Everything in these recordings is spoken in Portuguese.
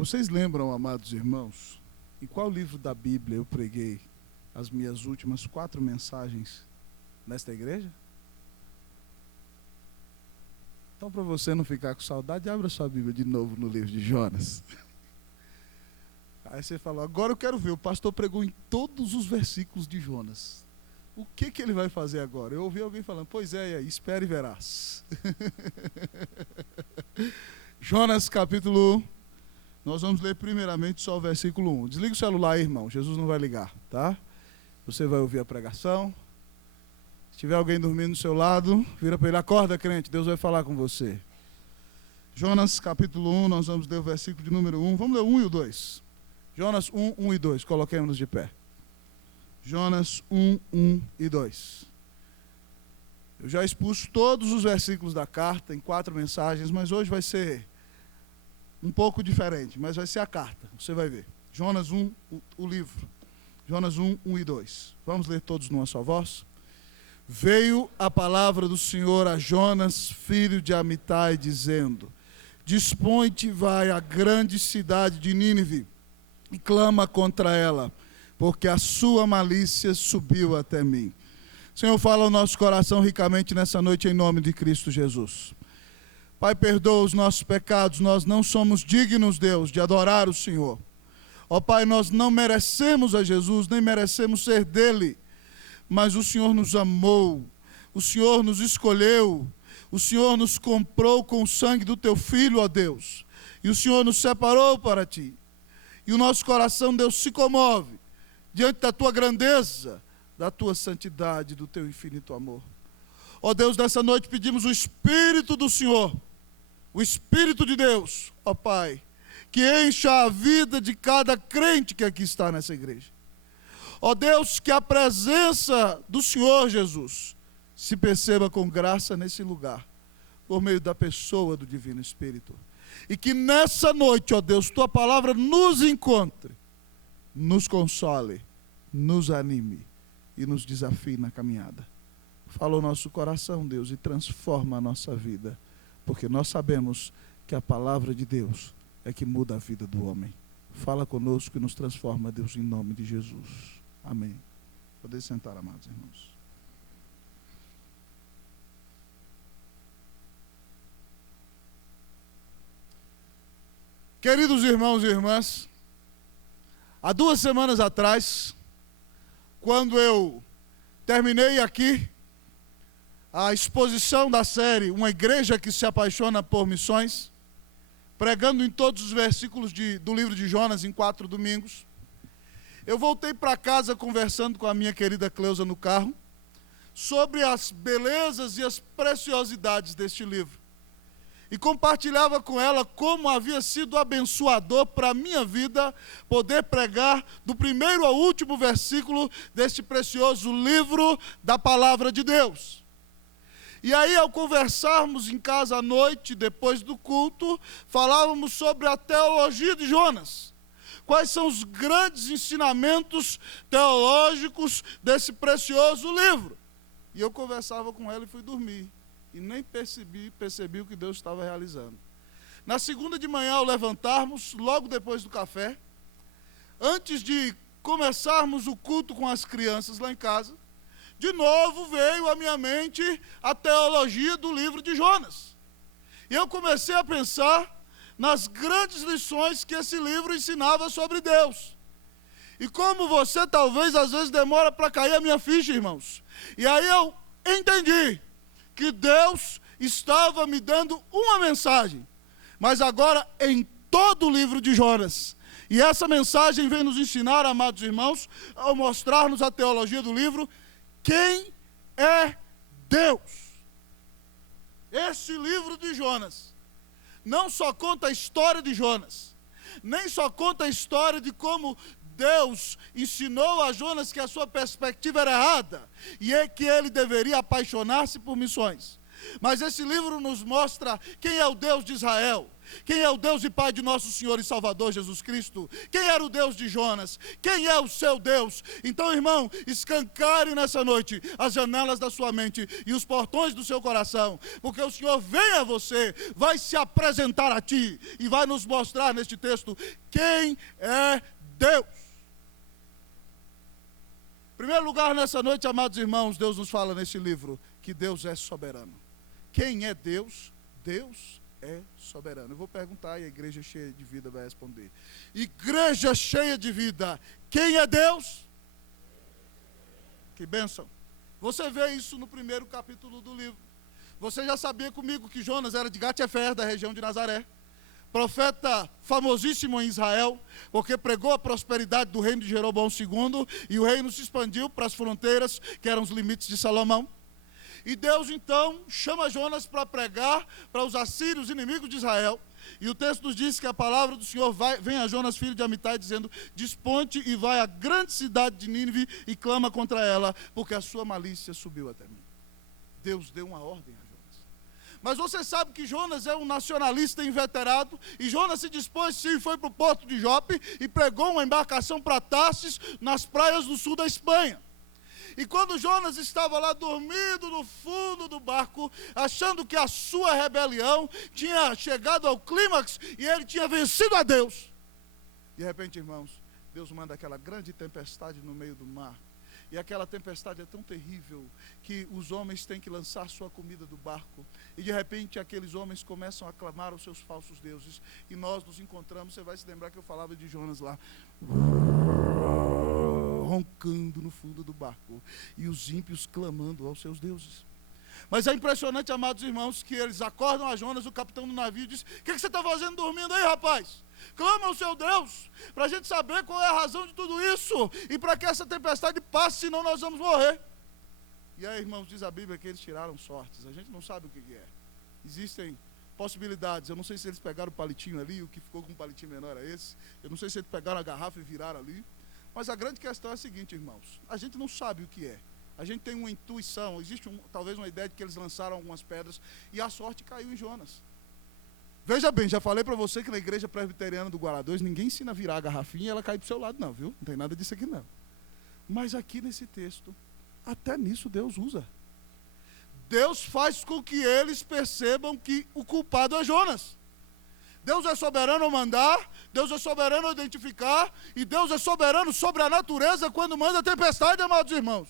Vocês lembram, amados irmãos, em qual livro da Bíblia eu preguei as minhas últimas 4 mensagens nesta igreja? Então, para você não ficar com saudade, abra sua Bíblia de novo no livro de Jonas. Aí você fala, agora eu quero ver, o pastor pregou em todos os versículos de Jonas. O que ele vai fazer agora? Eu ouvi alguém falando, pois é, espere e verás. Jonas capítulo 1, nós vamos ler primeiramente só o versículo 1. Desliga o celular aí, irmão, Jesus não vai ligar, tá? Você vai ouvir a pregação. Se tiver alguém dormindo do seu lado, vira para ele, acorda crente, Deus vai falar com você. Jonas capítulo 1, nós vamos ler o versículo de número 1, vamos ler o 1 e o 2. Jonas 1, 1 e 2, coloquemos-nos de pé. Jonas 1, 1 e 2. Eu já expus todos os versículos da carta em 4 mensagens, mas hoje vai ser um pouco diferente, mas vai ser a carta, você vai ver. Jonas 1, o livro. Jonas 1, 1 e 2. Vamos ler todos numa só voz? Veio a palavra do Senhor a Jonas, filho de Amitai, dizendo: Dispõe-te, vai à grande cidade de Nínive e clama contra ela, porque a sua malícia subiu até mim. Senhor, fala ao nosso coração ricamente nessa noite em nome de Cristo Jesus. Pai, perdoa os nossos pecados, nós não somos dignos, Deus, de adorar o Senhor. Ó Pai, nós não merecemos a Jesus, nem merecemos ser dele, mas o Senhor nos amou, o Senhor nos escolheu, o Senhor nos comprou com o sangue do teu Filho, ó Deus, e o Senhor nos separou para ti. E o nosso coração, Deus, se comove diante da tua grandeza, da tua santidade, do teu infinito amor. Ó Deus, nessa noite pedimos o Espírito do Senhor, o Espírito de Deus, ó Pai, que encha a vida de cada crente que aqui está nessa igreja. Ó Deus, que a presença do Senhor Jesus se perceba com graça nesse lugar, por meio da pessoa do Divino Espírito. E que nessa noite, ó Deus, tua palavra nos encontre, nos console, nos anime e nos desafie na caminhada. Fala o nosso coração, Deus, e transforma a nossa vida, porque nós sabemos que a palavra de Deus é que muda a vida do homem. Fala conosco e nos transforma, Deus, em nome de Jesus. Amém. Podem sentar, amados irmãos. Queridos irmãos e irmãs, há 2 semanas atrás, quando eu terminei aqui a exposição da série Uma Igreja que se Apaixona por Missões, pregando em todos os versículos do livro de Jonas em 4 domingos, eu voltei para casa conversando com a minha querida Cleusa no carro, sobre as belezas e as preciosidades deste livro. E compartilhava com ela como havia sido abençoador para a minha vida poder pregar do primeiro ao último versículo deste precioso livro da Palavra de Deus. E aí, ao conversarmos em casa à noite, depois do culto, falávamos sobre a teologia de Jonas. Quais são os grandes ensinamentos teológicos desse precioso livro? E eu conversava com ela e fui dormir. E nem percebi o que Deus estava realizando. Na segunda de manhã, ao levantarmos, logo depois do café, antes de começarmos o culto com as crianças lá em casa, de novo veio à minha mente a teologia do livro de Jonas. E eu comecei a pensar nas grandes lições que esse livro ensinava sobre Deus. E como você talvez às vezes demora para cair a minha ficha, irmãos. E aí eu entendi que Deus estava me dando uma mensagem, mas agora em todo o livro de Jonas. E essa mensagem vem nos ensinar, amados irmãos, ao mostrar-nos a teologia do livro, quem é Deus. Esse livro de Jonas não só conta a história de Jonas, nem só conta a história de como Deus ensinou a Jonas que a sua perspectiva era errada, e é que ele deveria apaixonar-se por missões. Mas esse livro nos mostra quem é o Deus de Israel, quem é o Deus e Pai de nosso Senhor e Salvador Jesus Cristo, quem era o Deus de Jonas, quem é o seu Deus. Então, irmão, escancare nessa noite as janelas da sua mente e os portões do seu coração, porque o Senhor vem a você, vai se apresentar a ti e vai nos mostrar neste texto quem é Deus. Em primeiro lugar, nessa noite, amados irmãos, Deus nos fala nesse livro que Deus é soberano. Quem é Deus? Deus é soberano. Eu vou perguntar e a igreja cheia de vida vai responder. Igreja cheia de vida, quem é Deus? Que bênção. Você vê isso no primeiro capítulo do livro. Você já sabia comigo que Jonas era de Gat-Hefer, da região de Nazaré. Profeta famosíssimo em Israel, porque pregou a prosperidade do reino de Jeroboão II, e o reino se expandiu para as fronteiras, que eram os limites de Salomão. E Deus então chama Jonas para pregar para os assírios, inimigos de Israel. E o texto nos diz que a palavra do Senhor vem a Jonas, filho de Amitai, dizendo: desponte e vai à grande cidade de Nínive e clama contra ela, porque a sua malícia subiu até mim. Deus deu uma ordem a Jonas. Mas você sabe que Jonas é um nacionalista inveterado, e Jonas se dispôs sim e foi para o porto de Jope e pregou uma embarcação para Tarsis, nas praias do sul da Espanha. E quando Jonas estava lá dormindo no fundo do barco, achando que a sua rebelião tinha chegado ao clímax e ele tinha vencido a Deus, de repente, irmãos, Deus manda aquela grande tempestade no meio do mar. E aquela tempestade é tão terrível que os homens têm que lançar sua comida do barco. E de repente aqueles homens começam a clamar aos seus falsos deuses. E nós nos encontramos, você vai se lembrar que eu falava de Jonas lá, roncando no fundo do barco. E os ímpios clamando aos seus deuses. Mas é impressionante, amados irmãos, que eles acordam a Jonas, o capitão do navio, e diz: o que você está fazendo dormindo aí, rapaz? Clama ao seu Deus, para a gente saber qual é a razão de tudo isso, e para que essa tempestade passe, senão nós vamos morrer. E aí, irmãos, diz a Bíblia que eles tiraram sortes. A gente não sabe o que é. Existem possibilidades. Eu não sei se eles pegaram o palitinho ali, o que ficou com um palitinho menor é esse. Eu não sei se eles pegaram a garrafa e viraram ali. Mas a grande questão é a seguinte, irmãos: a gente não sabe o que é. A gente tem uma intuição, existe talvez uma ideia de que eles lançaram algumas pedras e a sorte caiu em Jonas. Veja bem, já falei para você que na igreja presbiteriana do Guará 2 ninguém ensina a virar a garrafinha e ela cair para o seu lado não, viu? Não tem nada disso aqui não. Mas aqui nesse texto, até nisso Deus usa. Deus faz com que eles percebam que o culpado é Jonas. Deus é soberano ao mandar, Deus é soberano ao identificar, e Deus é soberano sobre a natureza quando manda a tempestade, amados irmãos.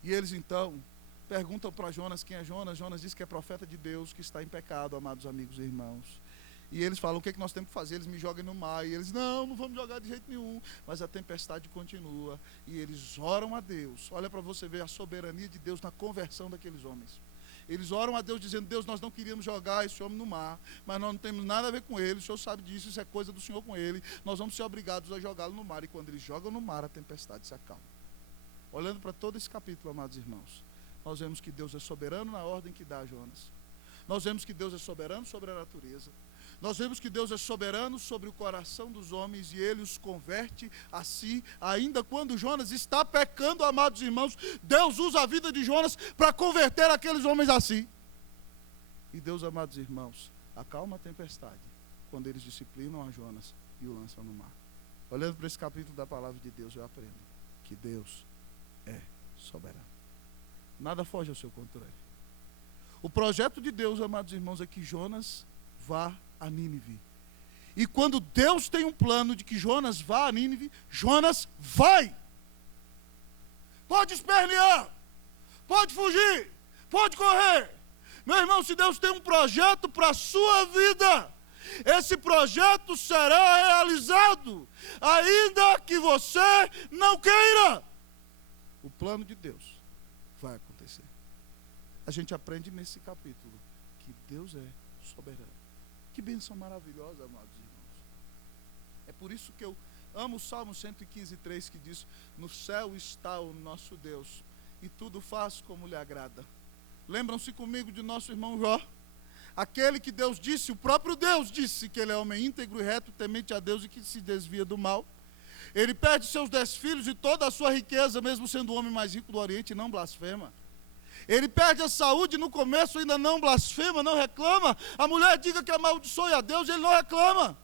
E eles então perguntam para Jonas quem é Jonas. Jonas diz que é profeta de Deus, que está em pecado, amados amigos e irmãos. E eles falam: o que é que nós temos que fazer? Eles me jogam no mar. E eles: não vamos jogar de jeito nenhum. Mas a tempestade continua. E eles oram a Deus. Olha para você ver a soberania de Deus na conversão daqueles homens. Eles oram a Deus dizendo: Deus, nós não queríamos jogar esse homem no mar, mas nós não temos nada a ver com ele, o Senhor sabe disso, isso é coisa do Senhor com ele, nós vamos ser obrigados a jogá-lo no mar. E quando eles jogam no mar, a tempestade se acalma. Olhando para todo esse capítulo, amados irmãos, nós vemos que Deus é soberano na ordem que dá a Jonas. Nós vemos que Deus é soberano sobre a natureza. Nós vemos que Deus é soberano sobre o coração dos homens e Ele os converte a si, ainda quando Jonas está pecando, amados irmãos. Deus usa a vida de Jonas para converter aqueles homens a si. E Deus, amados irmãos, acalma a tempestade quando eles disciplinam a Jonas e o lançam no mar. Olhando para esse capítulo da palavra de Deus, eu aprendo que Deus é soberano. Nada foge ao seu controle. O projeto de Deus, amados irmãos, é que Jonas vá a Nínive. E quando Deus tem um plano de que Jonas vá a Nínive, Jonas vai. Pode espernear, pode fugir, pode correr. Meu irmão, se Deus tem um projeto para a sua vida, esse projeto será realizado, ainda que você não queira. O plano de Deus vai acontecer. A gente aprende nesse capítulo que Deus é soberano. Que bênção maravilhosa, amados irmãos. É por isso que eu amo o Salmo 115:3, que diz: no céu está o nosso Deus, e tudo faz como lhe agrada. Lembram-se comigo de nosso irmão Jó? Aquele que Deus disse, o próprio Deus disse que ele é homem íntegro e reto, temente a Deus e que se desvia do mal. Ele perde seus 10 filhos e toda a sua riqueza, mesmo sendo o homem mais rico do Oriente, e não blasfema. Ele perde a saúde, no começo ainda não blasfema, não reclama. A mulher diga que amaldiçoe a Deus, ele não reclama.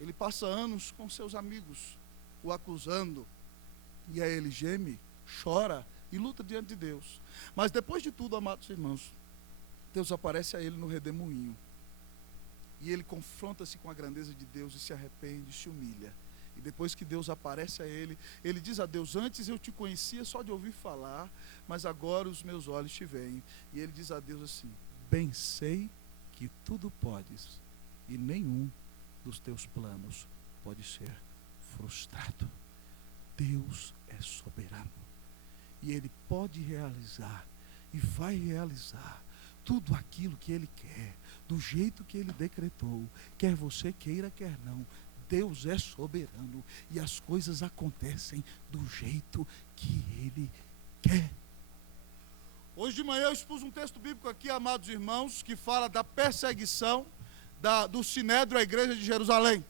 Ele passa anos com seus amigos, o acusando. E aí ele geme, chora e luta diante de Deus. Mas depois de tudo, amados irmãos, Deus aparece a ele no redemoinho. E ele confronta-se com a grandeza de Deus e se arrepende, se humilha. E depois que Deus aparece a ele, ele diz a Deus: antes eu te conhecia só de ouvir falar, mas agora os meus olhos te veem. E ele diz a Deus assim: bem sei que tudo podes, e nenhum dos teus planos pode ser frustrado. Deus é soberano, e Ele pode realizar, e vai realizar, tudo aquilo que Ele quer, do jeito que Ele decretou, quer você queira, quer não. Deus é soberano, e as coisas acontecem do jeito que Ele quer. Hoje de manhã eu expus um texto bíblico aqui, amados irmãos, que fala da perseguição do Sinédrio à igreja de Jerusalém.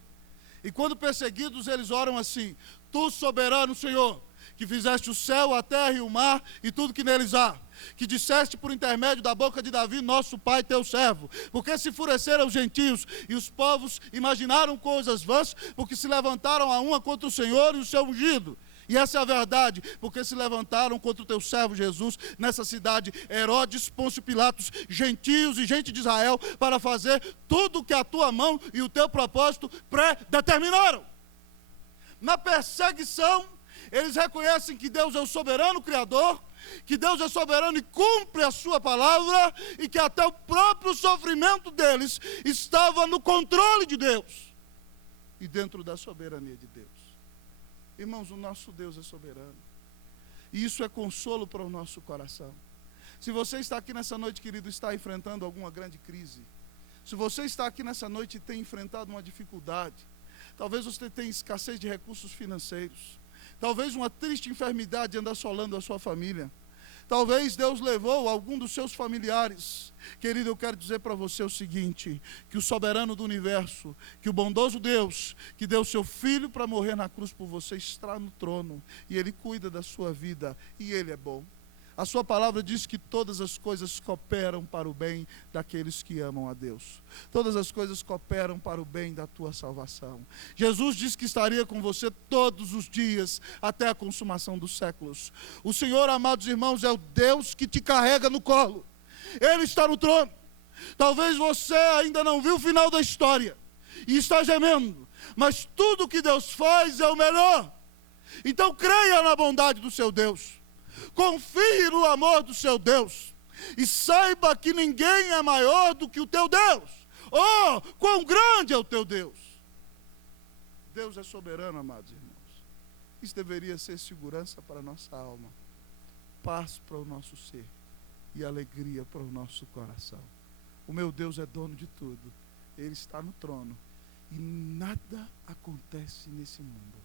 E quando perseguidos, eles oram assim: tu, soberano Senhor, que fizeste o céu, a terra e o mar e tudo que neles há, que disseste por intermédio da boca de Davi, nosso pai, teu servo, porque se enfureceram os gentios e os povos imaginaram coisas vãs, porque se levantaram a uma contra o Senhor e o seu ungido. E essa é a verdade, porque se levantaram contra o teu servo Jesus nessa cidade, Herodes, Pôncio Pilatos, gentios e gente de Israel, para fazer tudo o que a tua mão e o teu propósito predeterminaram. Na perseguição, eles reconhecem que Deus é o soberano Criador, que Deus é soberano e cumpre a sua palavra, e que até o próprio sofrimento deles estava no controle de Deus e dentro da soberania de Deus. Irmãos, o nosso Deus é soberano, e isso é consolo para o nosso coração. Se você está aqui nessa noite, querido, está enfrentando alguma grande crise, se você está aqui nessa noite e tem enfrentado uma dificuldade, talvez você tenha escassez de recursos financeiros, talvez uma triste enfermidade anda assolando a sua família, talvez Deus levou algum dos seus familiares. Querido, eu quero dizer para você o seguinte: que o soberano do universo, que o bondoso Deus, que deu seu filho para morrer na cruz por você, está no trono, e Ele cuida da sua vida, e Ele é bom. A sua palavra diz que todas as coisas cooperam para o bem daqueles que amam a Deus. Todas as coisas cooperam para o bem da tua salvação. Jesus disse que estaria com você todos os dias, até a consumação dos séculos. O Senhor, amados irmãos, é o Deus que te carrega no colo. Ele está no trono. Talvez você ainda não viu o final da história e está gemendo, mas tudo que Deus faz é o melhor. Então creia na bondade do seu Deus. Confie no amor do seu Deus, e saiba que ninguém é maior do que o teu Deus. Oh, quão grande é o teu Deus! Deus é soberano, amados irmãos. Isso deveria ser segurança para a nossa alma, paz para o nosso ser e alegria para o nosso coração. O meu Deus é dono de tudo, Ele está no trono, e nada acontece nesse mundo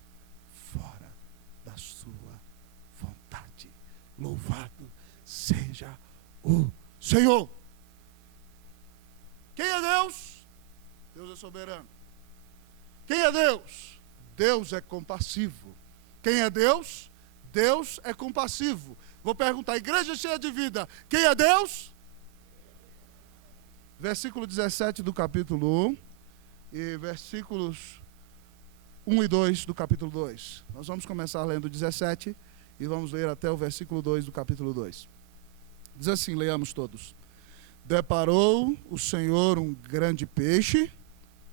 fora da sua vontade. Louvado seja o Senhor. Quem é Deus? Deus é soberano. Quem é Deus? Deus é compassivo. Quem é Deus? Deus é compassivo. Vou perguntar: igreja cheia de vida, quem é Deus? Versículo 17 do capítulo 1 e versículos 1 e 2 do capítulo 2. Nós vamos começar lendo 17 e vamos ler até o versículo 2 do capítulo 2. Diz assim, leiamos todos. Deparou o Senhor um grande peixe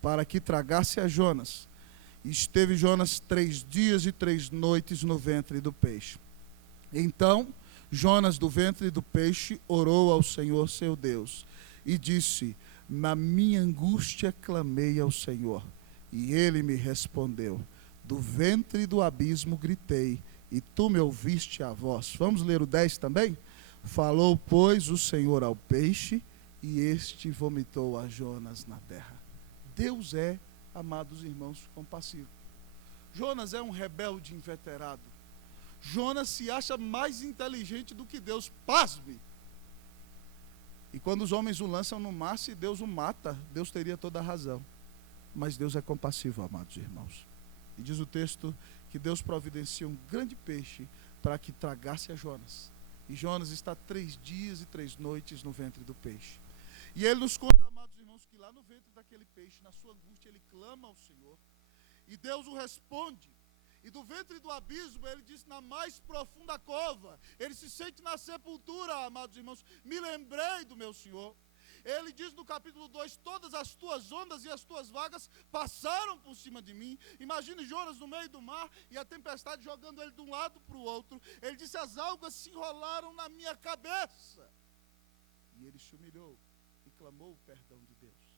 para que tragasse a Jonas. E esteve Jonas 3 dias e 3 noites no ventre do peixe. Então Jonas, do ventre do peixe, orou ao Senhor seu Deus e disse: na minha angústia clamei ao Senhor, e Ele me respondeu. Do ventre do abismo gritei, e tu me ouviste a voz. Vamos ler o 10 também? Falou, pois, o Senhor ao peixe, e este vomitou a Jonas na terra. Deus é, amados irmãos, compassivo. Jonas é um rebelde inveterado. Jonas se acha mais inteligente do que Deus. Pasme! E quando os homens o lançam no mar, se Deus o mata, Deus teria toda a razão. Mas Deus é compassivo, amados irmãos. E diz o texto que Deus providencia um grande peixe para que tragasse a Jonas. E Jonas está 3 dias e 3 noites no ventre do peixe. E ele nos conta, amados irmãos, que lá no ventre daquele peixe, na sua angústia, ele clama ao Senhor. E Deus o responde. E do ventre do abismo, ele diz, na mais profunda cova, ele se sente na sepultura, amados irmãos, me lembrei do meu Senhor. Ele diz no capítulo 2, todas as tuas ondas e as tuas vagas passaram por cima de mim. Imagine Jonas no meio do mar e a tempestade jogando ele de um lado para o outro. Ele disse, as algas se enrolaram na minha cabeça. E ele se humilhou e clamou o perdão de Deus.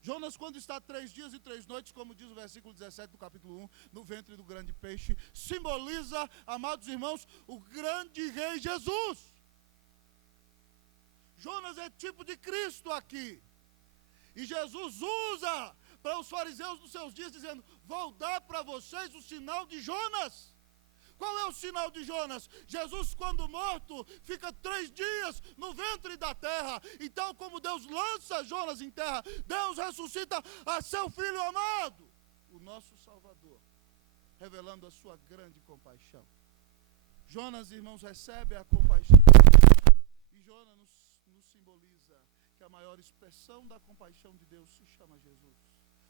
Jonas, quando está 3 dias e 3 noites, como diz o versículo 17 do capítulo 1, no ventre do grande peixe, simboliza, amados irmãos, o grande rei Jesus. Jonas é tipo de Cristo aqui. E Jesus usa para os fariseus nos seus dias, dizendo, vou dar para vocês o sinal de Jonas. Qual é o sinal de Jonas? Jesus, quando morto, fica 3 dias no ventre da terra. Então, como Deus lança Jonas em terra, Deus ressuscita a seu Filho amado, o nosso Salvador, revelando a sua grande compaixão. Jonas, irmãos, recebe a compaixão de Deus. E Jonas nos simboliza que a maior expressão da compaixão de Deus se chama Jesus.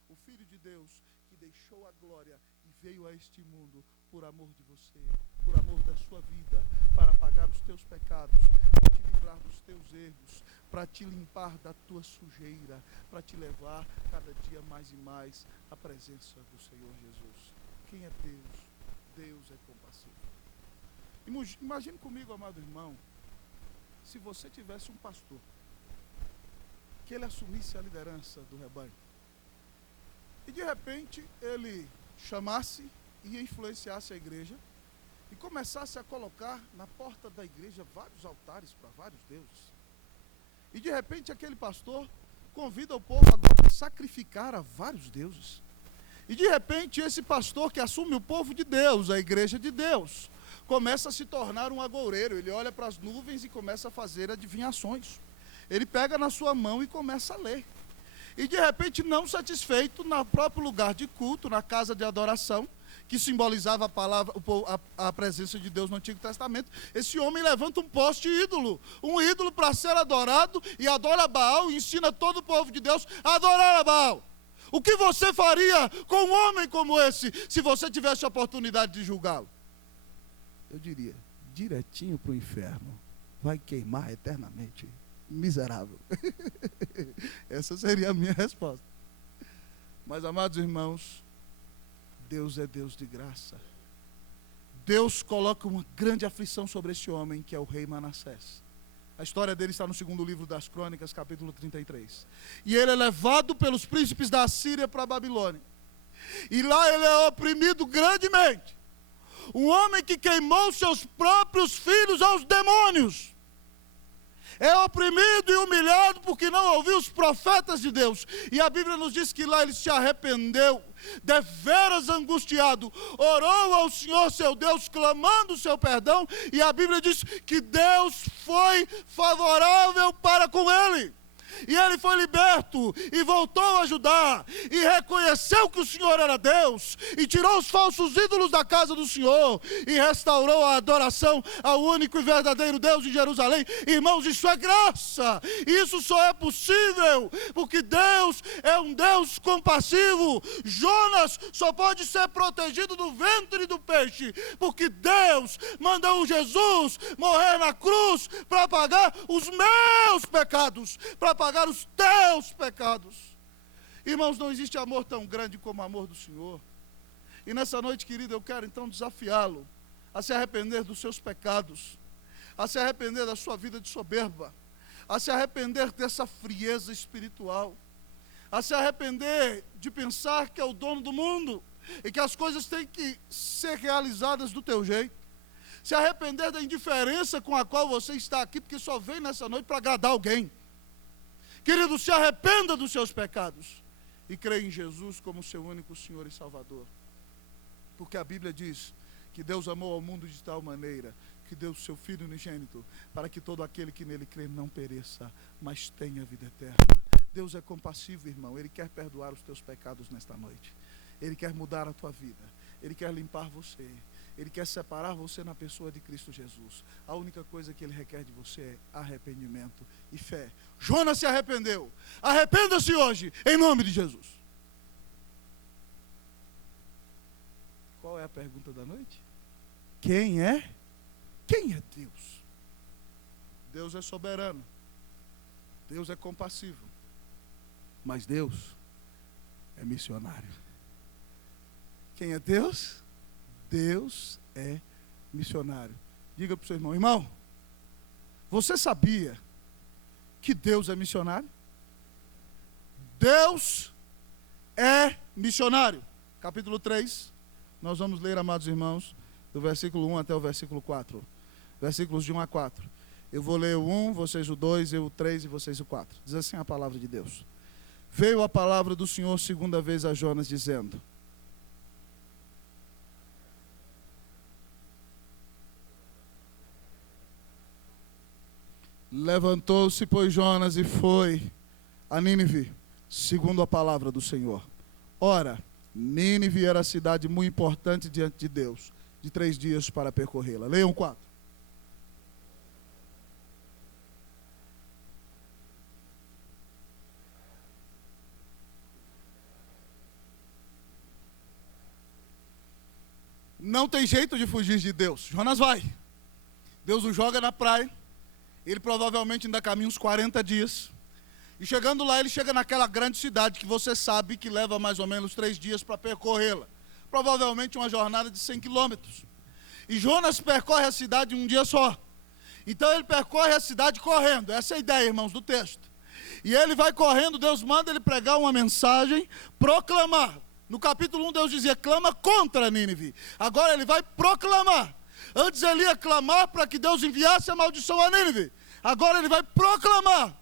O Filho de Deus que deixou a glória e veio a este mundo por amor de você, por amor da sua vida, para pagar os teus pecados, para te livrar dos teus erros, para te limpar da tua sujeira, para te levar cada dia mais e mais à presença do Senhor Jesus. Quem é Deus? Deus é compassivo. Imagine comigo, amado irmão, se você tivesse um pastor, que ele assumisse a liderança do rebanho, e de repente ele chamasse e influenciasse a igreja e começasse a colocar na porta da igreja vários altares para vários deuses. E de repente aquele pastor convida o povo agora a sacrificar a vários deuses. E de repente esse pastor que assume o povo de Deus, a igreja de Deus, começa a se tornar um agoureiro. Ele olha para as nuvens e começa a fazer adivinhações. Ele pega na sua mão e começa a ler. E de repente, não satisfeito, no próprio lugar de culto, na casa de adoração, que simbolizava a presença de Deus no Antigo Testamento, esse homem levanta um poste ídolo, um ídolo para ser adorado, e adora Baal, e ensina todo o povo de Deus a adorar a Baal. O que você faria com um homem como esse, se você tivesse a oportunidade de julgá-lo? Eu diria, direitinho para o inferno, vai queimar eternamente. Miserável. Essa seria a minha resposta. Mas, amados irmãos, Deus é Deus de graça. Deus coloca uma grande aflição sobre esse homem, que é o rei Manassés. A história dele está no 2º livro das Crônicas, capítulo 33. E ele é levado pelos príncipes da Assíria para a Babilônia. E lá ele é oprimido grandemente. Um homem que queimou seus próprios filhos aos demônios. É oprimido e humilhado porque não ouviu os profetas de Deus. E a Bíblia nos diz que lá ele se arrependeu, deveras angustiado, orou ao Senhor seu Deus, clamando o seu perdão. E a Bíblia diz que Deus foi favorável para com ele. E ele foi liberto e voltou a Judá e reconheceu que o Senhor era Deus e tirou os falsos ídolos da casa do Senhor e restaurou a adoração ao único e verdadeiro Deus em Jerusalém. Irmãos, isso é graça. Isso só é possível porque Deus é um Deus compassivo. Jonas só pode ser protegido do ventre do peixe porque Deus mandou Jesus morrer na cruz para pagar os meus pecados, para pagar os teus pecados. Irmãos, não existe amor tão grande como o amor do Senhor. E nessa noite, querido, eu quero então desafiá-lo a se arrepender dos seus pecados, a se arrepender da sua vida de soberba, a se arrepender dessa frieza espiritual, a se arrepender de pensar que é o dono do mundo e que as coisas têm que ser realizadas do teu jeito. Se arrepender da indiferença com a qual você está aqui, porque só vem nessa noite para agradar alguém. Querido, se arrependa dos seus pecados e creia em Jesus como seu único Senhor e Salvador. Porque a Bíblia diz que Deus amou ao mundo de tal maneira que deu o seu Filho unigênito para que todo aquele que nele crê não pereça, mas tenha vida eterna. Deus é compassivo, irmão. Ele quer perdoar os teus pecados nesta noite. Ele quer mudar a tua vida. Ele quer limpar você. Ele quer separar você na pessoa de Cristo Jesus. A única coisa que ele requer de você é arrependimento e fé. Jonas se arrependeu. Arrependa-se hoje, em nome de Jesus. Qual é a pergunta da noite? Quem é? Quem é Deus? Deus é soberano. Deus é compassivo. Mas Deus é missionário. Quem é Deus? Deus é missionário. Diga para o seu irmão: irmão, você sabia que Deus é missionário? Deus é missionário. Capítulo 3, nós vamos ler, amados irmãos, do versículo 1 até o versículo 4. Versículos de 1 a 4. Eu vou ler o 1, vocês o 2, eu o 3 e vocês o 4. Diz assim a palavra de Deus. Veio a palavra do Senhor segunda vez a Jonas, dizendo: levantou-se, pois, Jonas e foi a Nínive, segundo a palavra do Senhor. Ora, Nínive era a cidade muito importante diante de Deus, de 3 dias para percorrê-la. Leiam 4. Não tem jeito de fugir de Deus. Jonas vai. Deus o joga na praia. Ele provavelmente ainda caminha uns 40 dias. E chegando lá, ele chega naquela grande cidade que você sabe que leva mais ou menos 3 dias para percorrê-la. Provavelmente uma jornada de 100 quilômetros. E Jonas percorre a cidade em um dia só. Então ele percorre a cidade correndo. Essa é a ideia, irmãos, do texto. E ele vai correndo, Deus manda ele pregar uma mensagem, proclamar. No capítulo 1 Deus dizia: clama contra Nínive. Agora ele vai proclamar. Antes ele ia clamar para que Deus enviasse a maldição a Nínive. Agora ele vai proclamar.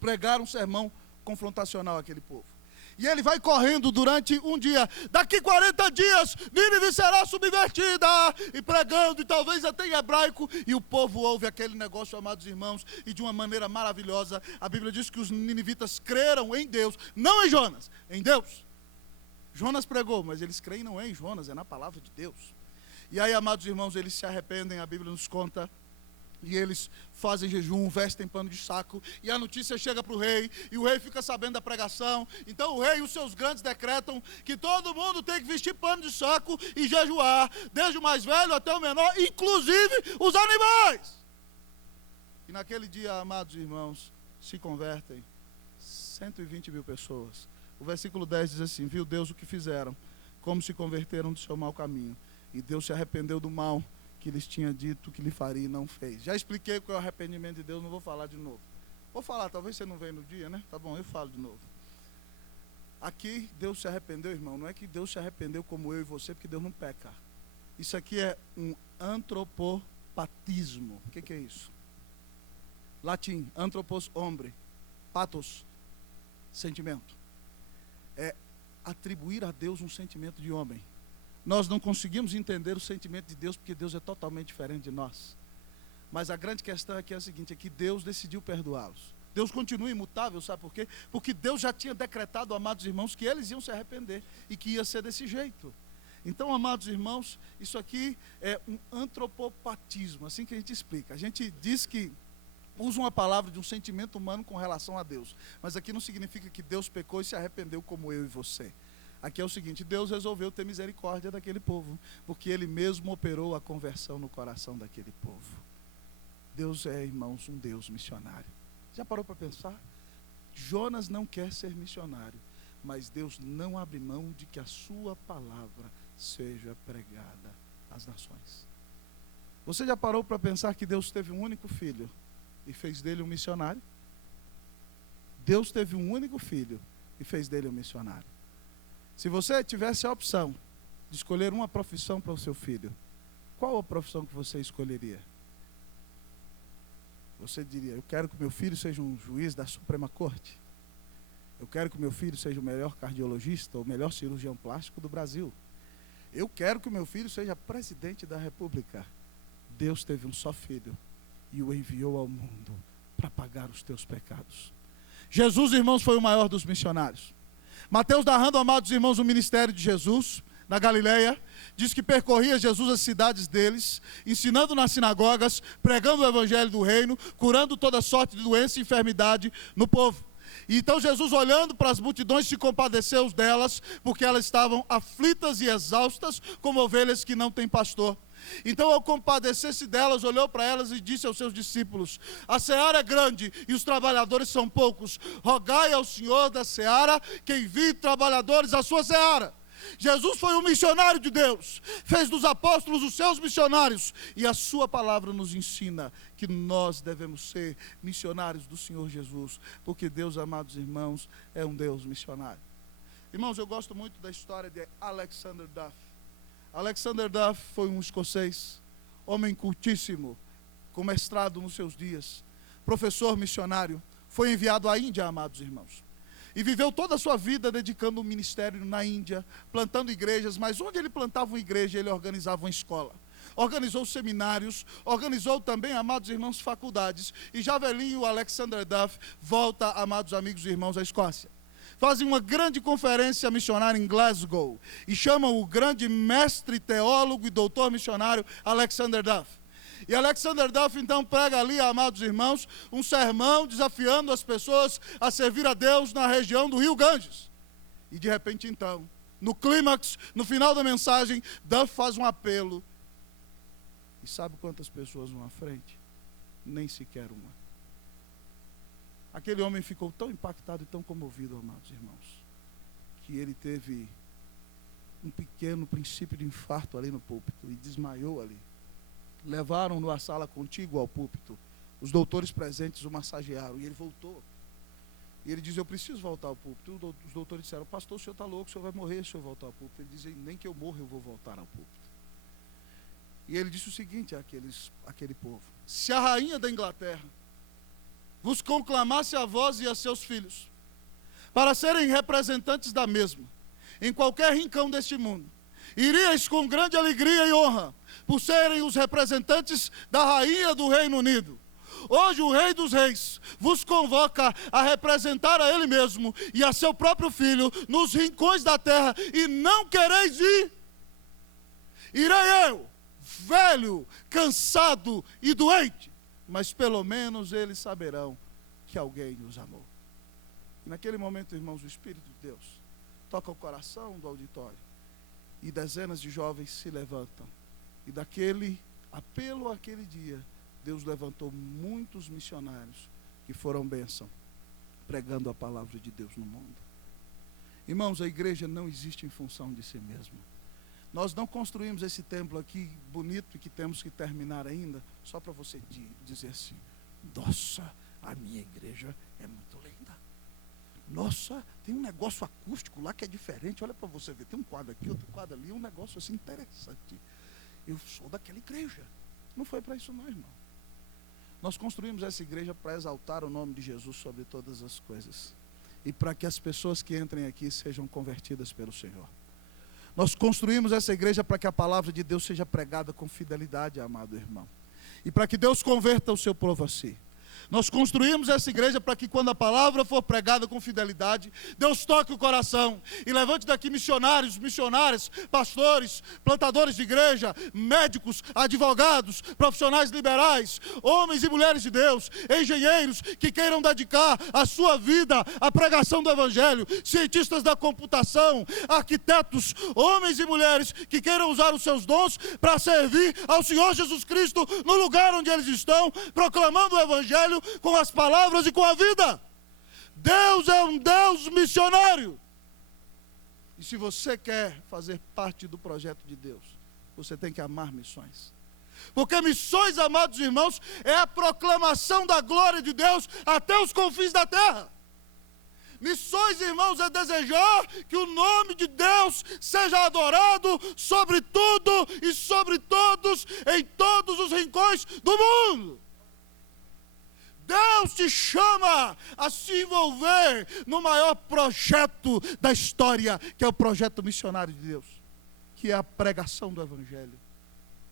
Pregar um sermão confrontacional àquele povo. E ele vai correndo durante um dia. Daqui 40 dias, Nínive será subvertida. E pregando, e talvez até em hebraico. E o povo ouve aquele negócio, amados irmãos. E de uma maneira maravilhosa, a Bíblia diz que os ninivitas creram em Deus. Não em Jonas, em Deus. Jonas pregou, mas eles creem não é em Jonas, é na palavra de Deus. E aí, amados irmãos, eles se arrependem, a Bíblia nos conta. E eles fazem jejum, vestem pano de saco. E a notícia chega para o rei. E o rei fica sabendo da pregação. Então o rei e os seus grandes decretam que todo mundo tem que vestir pano de saco e jejuar. Desde o mais velho até o menor, inclusive os animais. E naquele dia, amados irmãos, se convertem 120 mil pessoas. O versículo 10 diz assim: viu Deus o que fizeram, como se converteram do seu mau caminho. E Deus se arrependeu do mal que lhes tinha dito que lhe faria e não fez. Já expliquei qual é o arrependimento de Deus, não vou falar de novo. Vou falar, talvez você não venha no dia, né? Tá bom, eu falo de novo. Aqui, Deus se arrependeu, irmão. Não é que Deus se arrependeu como eu e você, porque Deus não peca. Isso aqui é um antropopatismo. O que é isso? Latim, antropos, homem. Pathos, sentimento. É atribuir a Deus um sentimento de homem. Nós não conseguimos entender o sentimento de Deus, porque Deus é totalmente diferente de nós. Mas a grande questão aqui é a seguinte: é que Deus decidiu perdoá-los. Deus continua imutável, sabe por quê? Porque Deus já tinha decretado, amados irmãos, que eles iam se arrepender e que ia ser desse jeito. Então, amados irmãos, isso aqui é um antropopatismo, assim que a gente explica. A gente diz que usa uma palavra de um sentimento humano com relação a Deus, mas aqui não significa que Deus pecou e se arrependeu como eu e você. Aqui é o seguinte: Deus resolveu ter misericórdia daquele povo, porque Ele mesmo operou a conversão no coração daquele povo. Deus é, irmãos, um Deus missionário. Já parou para pensar? Jonas não quer ser missionário, mas Deus não abre mão de que a sua palavra seja pregada às nações. Você já parou para pensar que Deus teve um único filho e fez dele um missionário? Deus teve um único filho e fez dele um missionário. Se você tivesse a opção de escolher uma profissão para o seu filho, qual a profissão que você escolheria? Você diria: eu quero que meu filho seja um juiz da Suprema Corte. Eu quero que meu filho seja o melhor cardiologista, o melhor cirurgião plástico do Brasil. Eu quero que meu filho seja presidente da República. Deus teve um só filho e o enviou ao mundo para pagar os teus pecados. Jesus, irmãos, foi o maior dos missionários. Mateus narrando, amados irmãos, o ministério de Jesus, na Galileia, diz que percorria Jesus as cidades deles, ensinando nas sinagogas, pregando o evangelho do reino, curando toda sorte de doença e enfermidade no povo. E então Jesus, olhando para as multidões, se compadeceu delas, porque elas estavam aflitas e exaustas, como ovelhas que não têm pastor. Então, ao compadecer-se delas, olhou para elas e disse aos seus discípulos: a seara é grande e os trabalhadores são poucos. Rogai ao Senhor da seara que envie trabalhadores à sua seara. Jesus foi um missionário de Deus, fez dos apóstolos os seus missionários, e a sua palavra nos ensina que nós devemos ser missionários do Senhor Jesus, porque Deus, amados irmãos, é um Deus missionário. Irmãos, eu gosto muito da história de Alexander Duff. Alexander Duff foi um escocês, homem cultíssimo, com mestrado nos seus dias, professor missionário, foi enviado à Índia, amados irmãos, e viveu toda a sua vida dedicando um ministério na Índia, plantando igrejas, mas onde ele plantava uma igreja, ele organizava uma escola. Organizou seminários, organizou também, amados irmãos, faculdades, e já velhinho o Alexander Duff volta, amados amigos e irmãos, à Escócia. Fazem uma grande conferência missionária em Glasgow e chamam o grande mestre teólogo e doutor missionário Alexander Duff. E Alexander Duff então prega ali, amados irmãos, um sermão desafiando as pessoas a servir a Deus na região do Rio Ganges. E de repente então, no clímax, no final da mensagem, Duff faz um apelo. E sabe quantas pessoas vão à frente? Nem sequer uma. Aquele homem ficou tão impactado e tão comovido, amados irmãos, que ele teve um pequeno princípio de infarto ali no púlpito e desmaiou ali. Levaram-no à sala contígua ao púlpito. Os doutores presentes o massagearam e ele voltou. E ele diz: eu preciso voltar ao púlpito. Os doutores disseram: pastor, o senhor está louco, o senhor vai morrer se o senhor voltar ao púlpito. Ele diz: nem que eu morra eu vou voltar ao púlpito. E ele disse o seguinte àquele povo: se a rainha da Inglaterra vos conclamasse a vós e a seus filhos, para serem representantes da mesma, em qualquer rincão deste mundo, iríeis com grande alegria e honra, por serem os representantes da rainha do Reino Unido. Hoje o Rei dos Reis vos convoca a representar a Ele mesmo e a seu próprio Filho nos rincões da terra, e não quereis ir. Irei eu, velho, cansado e doente, mas pelo menos eles saberão que alguém os amou. E naquele momento, irmãos, o Espírito de Deus toca o coração do auditório, e dezenas de jovens se levantam, e daquele apelo àquele dia, Deus levantou muitos missionários que foram bênção, pregando a palavra de Deus no mundo. Irmãos, a igreja não existe em função de si mesma. Nós não construímos esse templo aqui bonito e que temos que terminar ainda, só para você dizer assim: nossa, a minha igreja é muito linda. Nossa, tem um negócio acústico lá que é diferente. Olha para você ver, tem um quadro aqui, outro quadro ali, um negócio assim interessante. Eu sou daquela igreja. Não foi para isso não, irmão. Nós construímos essa igreja para exaltar o nome de Jesus sobre todas as coisas, e para que as pessoas que entrem aqui sejam convertidas pelo Senhor. Nós construímos essa igreja para que a palavra de Deus seja pregada com fidelidade, amado irmão, e para que Deus converta o seu povo a si. Nós construímos essa igreja para que quando a palavra for pregada com fidelidade, Deus toque o coração e levante daqui missionários, missionárias, pastores, plantadores de igreja, médicos, advogados, profissionais liberais, homens e mulheres de Deus, engenheiros que queiram dedicar a sua vida à pregação do evangelho, cientistas da computação, arquitetos, homens e mulheres que queiram usar os seus dons para servir ao Senhor Jesus Cristo no lugar onde eles estão, proclamando o evangelho com as palavras e com a vida. Deus é um Deus missionário. E se você quer fazer parte do projeto de Deus, você tem que amar missões. Porque missões, amados irmãos, é a proclamação da glória de Deus até os confins da terra. Missões, irmãos, é desejar que o nome de Deus seja adorado sobre tudo e sobre todos, em todos os rincões do mundo. Deus te chama a se envolver no maior projeto da história, que é o projeto missionário de Deus, que é a pregação do evangelho.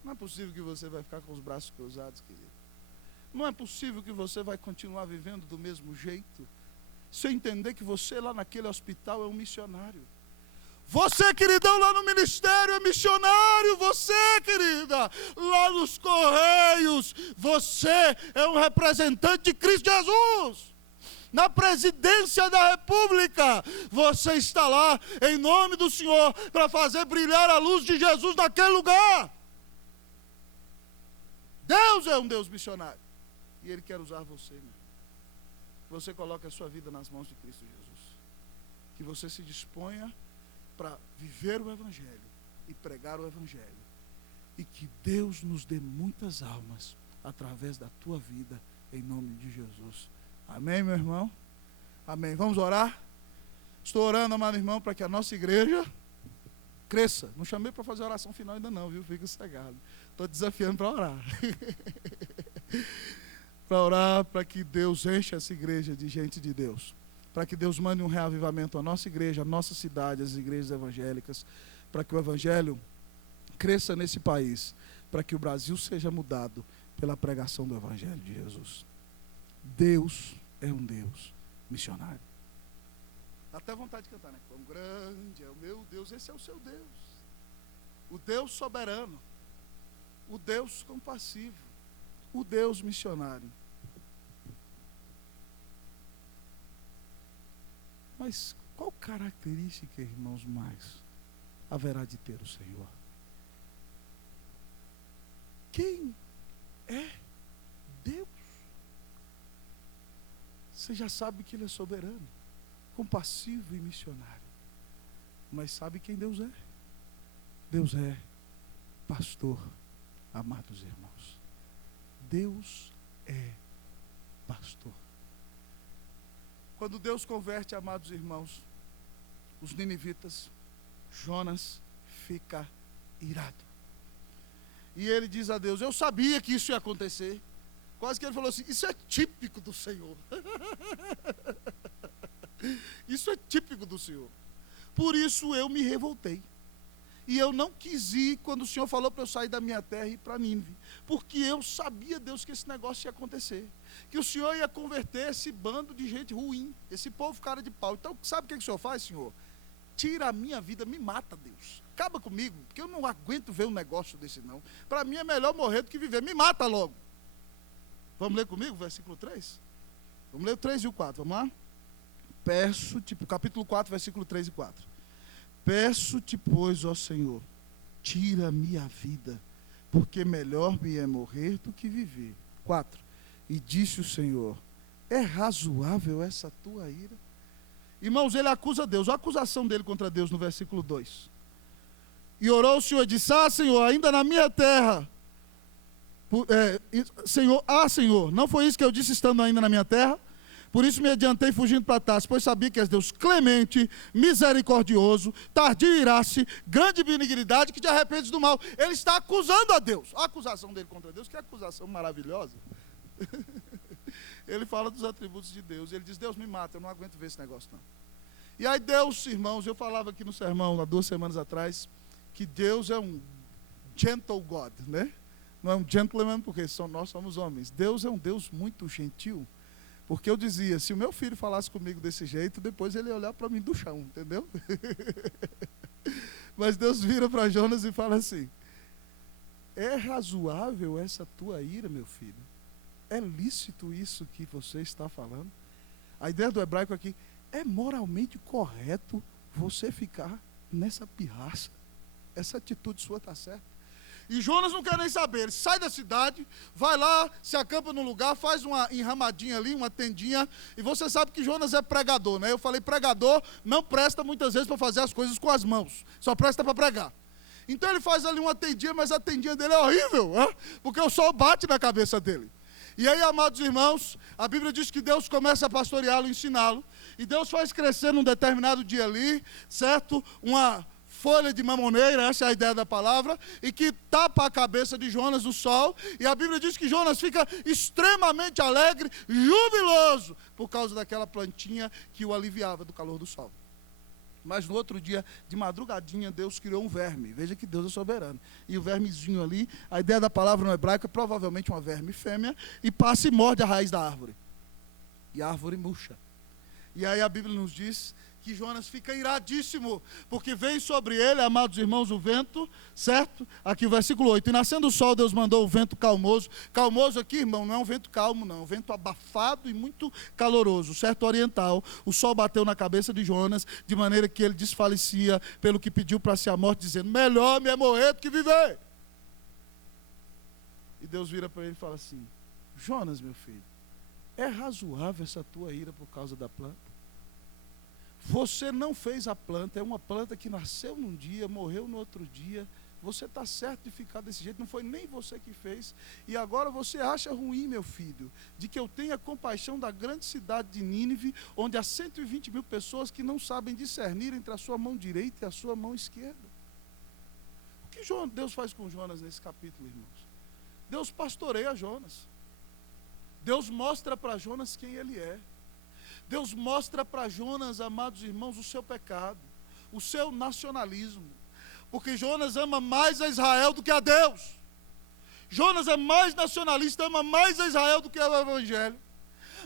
Não é possível que você vai ficar com os braços cruzados, querido. Não é possível que você vai continuar vivendo do mesmo jeito, sem entender que você lá naquele hospital é um missionário. Você, queridão, lá no ministério é missionário. Você, querida, lá nos Correios, você é um representante de Cristo Jesus. Na presidência da República, você está lá em nome do Senhor para fazer brilhar a luz de Jesus naquele lugar. Deus é um Deus missionário e Ele quer usar você, meu. Você coloque a sua vida nas mãos de Cristo Jesus. Que você se disponha para viver o Evangelho e pregar o Evangelho. E que Deus nos dê muitas almas através da tua vida, em nome de Jesus. Amém, meu irmão? Amém. Vamos orar? Estou orando, amado irmão, para que a nossa igreja cresça. Não chamei para fazer a oração final ainda não, viu? Fica sossegado. Estou desafiando para orar. Para orar para que Deus enche essa igreja de gente de Deus. Para que Deus mande um reavivamento à nossa igreja, à nossa cidade, às igrejas evangélicas. Para que o Evangelho cresça nesse país. Para que o Brasil seja mudado pela pregação do Evangelho de Jesus. Deus é um Deus missionário. Dá até vontade de cantar, né? Quão grande é o meu Deus, esse é o seu Deus. O Deus soberano. O Deus compassivo. O Deus missionário. Mas qual característica, irmãos, mais haverá de ter o Senhor? Quem é Deus? Você já sabe que Ele é soberano, compassivo e missionário. Mas sabe quem Deus é? Deus é pastor, amados irmãos. Deus é pastor. Quando Deus converte, amados irmãos, os ninivitas, Jonas fica irado. E ele diz a Deus: eu sabia que isso ia acontecer. Quase que ele falou assim: isso é típico do Senhor. Isso é típico do Senhor. Por isso eu me revoltei. E eu não quis ir quando o Senhor falou para eu sair da minha terra e ir para Nínive. Porque eu sabia, Deus, que esse negócio ia acontecer. Que o Senhor ia converter esse bando de gente ruim. Esse povo cara de pau. Então, sabe o que o Senhor faz, Senhor? Tira a minha vida, me mata, Deus. Acaba comigo, porque eu não aguento ver um negócio desse não. Para mim é melhor morrer do que viver. Me mata logo. Vamos ler comigo, versículo 3? Vamos ler o 3 e o 4, vamos lá? Peço-te, capítulo 4, versículo 3 e 4. Peço-te, pois, ó Senhor, tira-me a vida, porque melhor me é morrer do que viver. 4. E disse o Senhor: é razoável essa tua ira? Irmãos, ele acusa Deus. A acusação dele contra Deus no versículo 2. E orou o Senhor e disse: Senhor, ainda na minha terra... Senhor, não foi isso que eu disse estando ainda na minha terra? Por isso me adiantei fugindo para Tarsis, pois sabia que és Deus clemente, misericordioso, tardio em irar-se, grande benignidade, que te arrependes do mal. Ele está acusando a Deus. A acusação dele contra Deus, que acusação maravilhosa. Ele fala dos atributos de Deus. Ele diz: Deus, me mata, eu não aguento ver esse negócio não. E aí Deus, irmãos, eu falava aqui no sermão, há 2 semanas atrás, que Deus é um gentle God, né? Não é um gentleman, porque nós somos homens. Deus é um Deus muito gentil. Porque eu dizia, se o meu filho falasse comigo desse jeito, depois ele ia olhar para mim do chão, entendeu? Mas Deus vira para Jonas e fala assim: é razoável essa tua ira, meu filho? É lícito isso que você está falando? A ideia do hebraico aqui: é moralmente correto você ficar nessa pirraça? Essa atitude sua está certa? E Jonas não quer nem saber. Ele sai da cidade, vai lá, se acampa num lugar, faz uma enramadinha ali, uma tendinha. E você sabe que Jonas é pregador, né? Eu falei, pregador não presta muitas vezes para fazer as coisas com as mãos. Só presta para pregar. Então ele faz ali uma tendinha, mas a tendinha dele é horrível, né? Porque o sol bate na cabeça dele. E aí, amados irmãos, a Bíblia diz que Deus começa a pastoreá-lo, ensiná-lo. E Deus faz crescer num determinado dia ali, certo? Uma folha de mamoneira, essa é a ideia da palavra, e que tapa a cabeça de Jonas o sol, e a Bíblia diz que Jonas fica extremamente alegre, jubiloso, por causa daquela plantinha que o aliviava do calor do sol. Mas no outro dia, de madrugadinha, Deus criou um verme. Veja que Deus é soberano. E o vermezinho ali, a ideia da palavra no hebraico é provavelmente uma verme fêmea, e passa e morde a raiz da árvore. E a árvore murcha. E aí a Bíblia nos diz que Jonas fica iradíssimo, porque veio sobre ele, amados irmãos, o vento, certo? Aqui o versículo 8, e nascendo o sol, Deus mandou o vento calmoso. Calmoso aqui, irmão, não é um vento calmo, não, é um vento abafado e muito caloroso, certo? Oriental. O sol bateu na cabeça de Jonas, de maneira que ele desfalecia, pelo que pediu para si a morte, dizendo, melhor me é morrer do que viver. E Deus vira para ele e fala assim, Jonas, meu filho, é razoável essa tua ira por causa da planta? Você não fez a planta, é uma planta que nasceu num dia, morreu no outro dia. Você está certo de ficar desse jeito, não foi nem você que fez. E agora você acha ruim, meu filho, de que eu tenha compaixão da grande cidade de Nínive, onde há 120 mil pessoas que não sabem discernir entre a sua mão direita e a sua mão esquerda. O que Deus faz com Jonas nesse capítulo, irmãos? Deus pastoreia Jonas. Deus mostra para Jonas quem ele é. Deus mostra para Jonas, amados irmãos, o seu pecado, o seu nacionalismo. Porque Jonas ama mais a Israel do que a Deus. Jonas é mais nacionalista, ama mais a Israel do que o Evangelho.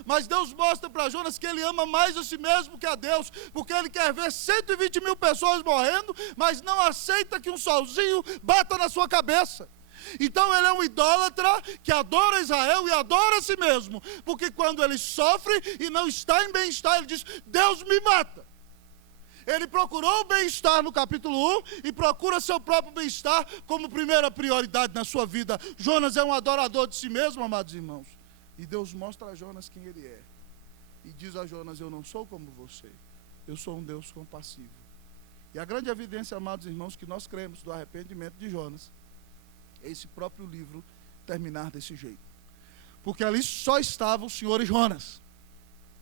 Mas Deus mostra para Jonas que ele ama mais a si mesmo que a Deus, porque ele quer ver 120 mil pessoas morrendo, mas não aceita que um solzinho bata na sua cabeça. Então ele é um idólatra que adora Israel e adora a si mesmo, porque quando ele sofre e não está em bem-estar, ele diz, Deus me mata. Ele procurou o bem-estar no capítulo 1 e procura seu próprio bem-estar como primeira prioridade na sua vida. Jonas é um adorador de si mesmo, amados irmãos. E Deus mostra a Jonas quem ele é. E diz a Jonas, eu não sou como você, eu sou um Deus compassivo. E a grande evidência, amados irmãos, que nós cremos do arrependimento de Jonas, esse próprio livro terminar desse jeito. Porque ali só estava o Senhor e Jonas.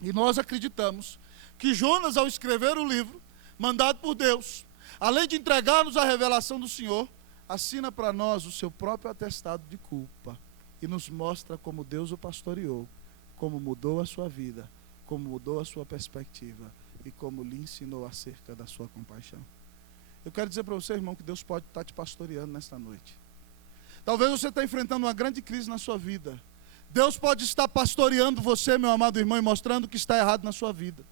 E nós acreditamos que Jonas, ao escrever o livro, mandado por Deus, além de entregar-nos a revelação do Senhor, assina para nós o seu próprio atestado de culpa e nos mostra como Deus o pastoreou, como mudou a sua vida, como mudou a sua perspectiva e como lhe ensinou acerca da sua compaixão. Eu quero dizer para você, irmão, que Deus pode estar te pastoreando nesta noite. Talvez você esteja enfrentando uma grande crise na sua vida. Deus pode estar pastoreando você, meu amado irmão, e mostrando o que está errado na sua vida.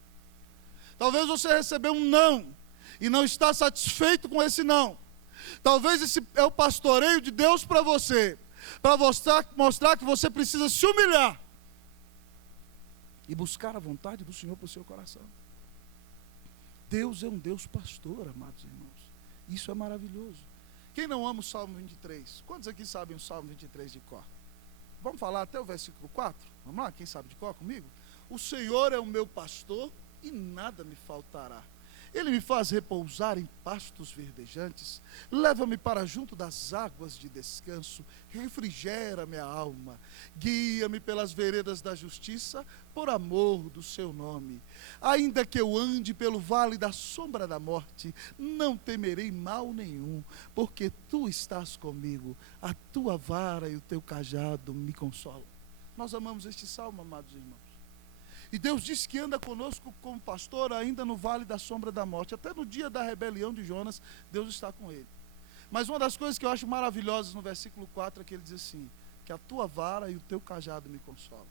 Talvez você recebeu um não, e não está satisfeito com esse não. Talvez esse é o pastoreio de Deus para você, para mostrar que você precisa se humilhar e buscar a vontade do Senhor para o seu coração. Deus é um Deus pastor, amados irmãos. Isso é maravilhoso. Quem não ama o Salmo 23? Quantos aqui sabem o Salmo 23 de cor? Vamos falar até o versículo 4? Vamos lá, quem sabe de cor comigo? O Senhor é o meu pastor e nada me faltará. Ele me faz repousar em pastos verdejantes, leva-me para junto das águas de descanso, refrigera minha alma, guia-me pelas veredas da justiça, por amor do seu nome. Ainda que eu ande pelo vale da sombra da morte, não temerei mal nenhum, porque tu estás comigo, a tua vara e o teu cajado me consolam. Nós amamos este salmo, amados irmãos. E Deus disse que anda conosco como pastor ainda no vale da sombra da morte. Até no dia da rebelião de Jonas, Deus está com ele. Mas uma das coisas que eu acho maravilhosas no versículo 4 é que ele diz assim, que a tua vara e o teu cajado me consolam.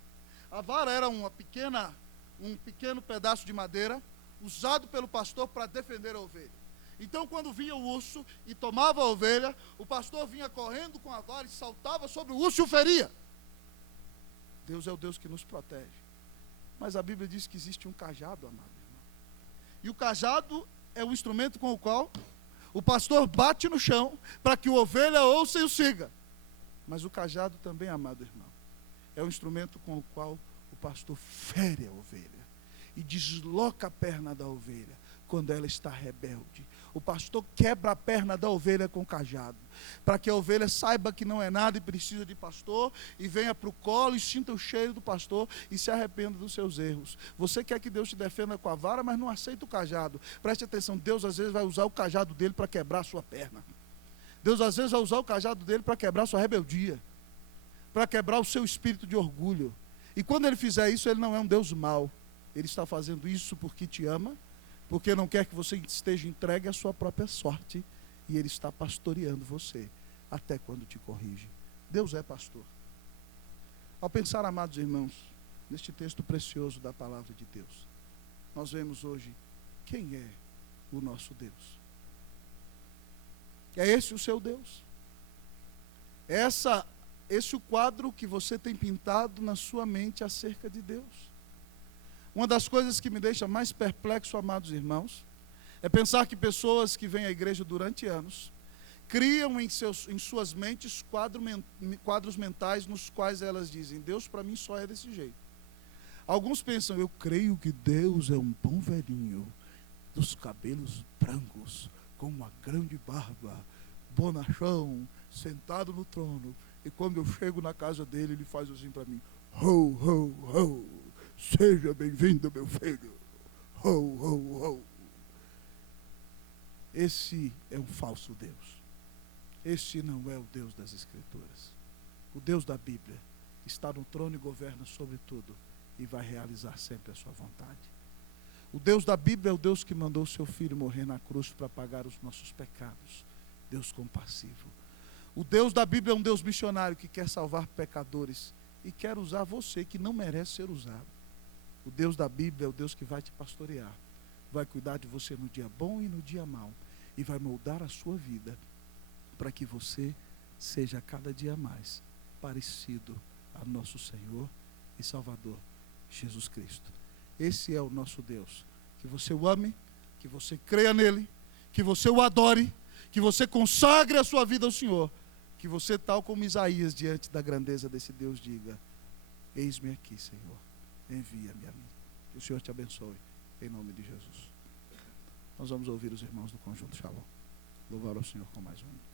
A vara era um pequeno pedaço de madeira, usado pelo pastor para defender a ovelha. Então quando vinha o urso e tomava a ovelha, o pastor vinha correndo com a vara e saltava sobre o urso e o feria. Deus é o Deus que nos protege. Mas a Bíblia diz que existe um cajado, amado irmão. E o cajado é um instrumento com o qual o pastor bate no chão para que o ovelha ouça e o siga. Mas o cajado também, amado irmão, é um instrumento com o qual o pastor fere a ovelha e desloca a perna da ovelha quando ela está rebelde. O pastor quebra a perna da ovelha com o cajado, para que a ovelha saiba que não é nada e precisa de pastor, e venha para o colo e sinta o cheiro do pastor e se arrependa dos seus erros. Você quer que Deus te defenda com a vara, mas não aceita o cajado. Preste atenção, Deus às vezes vai usar o cajado dele para quebrar a sua perna. Deus às vezes vai usar o cajado dele para quebrar a sua rebeldia, para quebrar o seu espírito de orgulho. E quando ele fizer isso, ele não é um Deus mau. Ele está fazendo isso porque te ama, porque não quer que você esteja entregue à sua própria sorte, e ele está pastoreando você até quando te corrige. Deus é pastor. Ao pensar, amados irmãos, neste texto precioso da palavra de Deus, nós vemos hoje quem é o nosso Deus? É esse o seu Deus? Esse o quadro que você tem pintado na sua mente acerca de Deus? Uma das coisas que me deixa mais perplexo, amados irmãos, é pensar que pessoas que vêm à igreja durante anos criam em suas mentes quadros mentais nos quais elas dizem: Deus para mim só é desse jeito. Alguns pensam: eu creio que Deus é um bom velhinho, dos cabelos brancos, com uma grande barba, bonachão, sentado no trono, e quando eu chego na casa dele, ele faz assim para mim: ho, ho, ho, seja bem-vindo, meu filho, ho, ho, ho. Esse é um falso Deus. Este não é o Deus das Escrituras. O Deus da Bíblia está no trono e governa sobre tudo e vai realizar sempre a sua vontade. O Deus da Bíblia é o Deus que mandou o seu Filho morrer na cruz para pagar os nossos pecados. Deus compassivo. O Deus da Bíblia é um Deus missionário que quer salvar pecadores e quer usar você que não merece ser usado. O Deus da Bíblia é o Deus que vai te pastorear, vai cuidar de você no dia bom e no dia mau e vai moldar a sua vida para que você seja cada dia mais parecido a nosso Senhor e Salvador, Jesus Cristo. Esse é o nosso Deus. Que você o ame, que você creia nele, que você o adore, que você consagre a sua vida ao Senhor, que você, tal como Isaías, diante da grandeza desse Deus, diga: eis-me aqui, Senhor, envia-me a mim. Que o Senhor te abençoe, em nome de Jesus. Nós vamos ouvir os irmãos do conjunto Shalom. Louvar ao Senhor com mais um.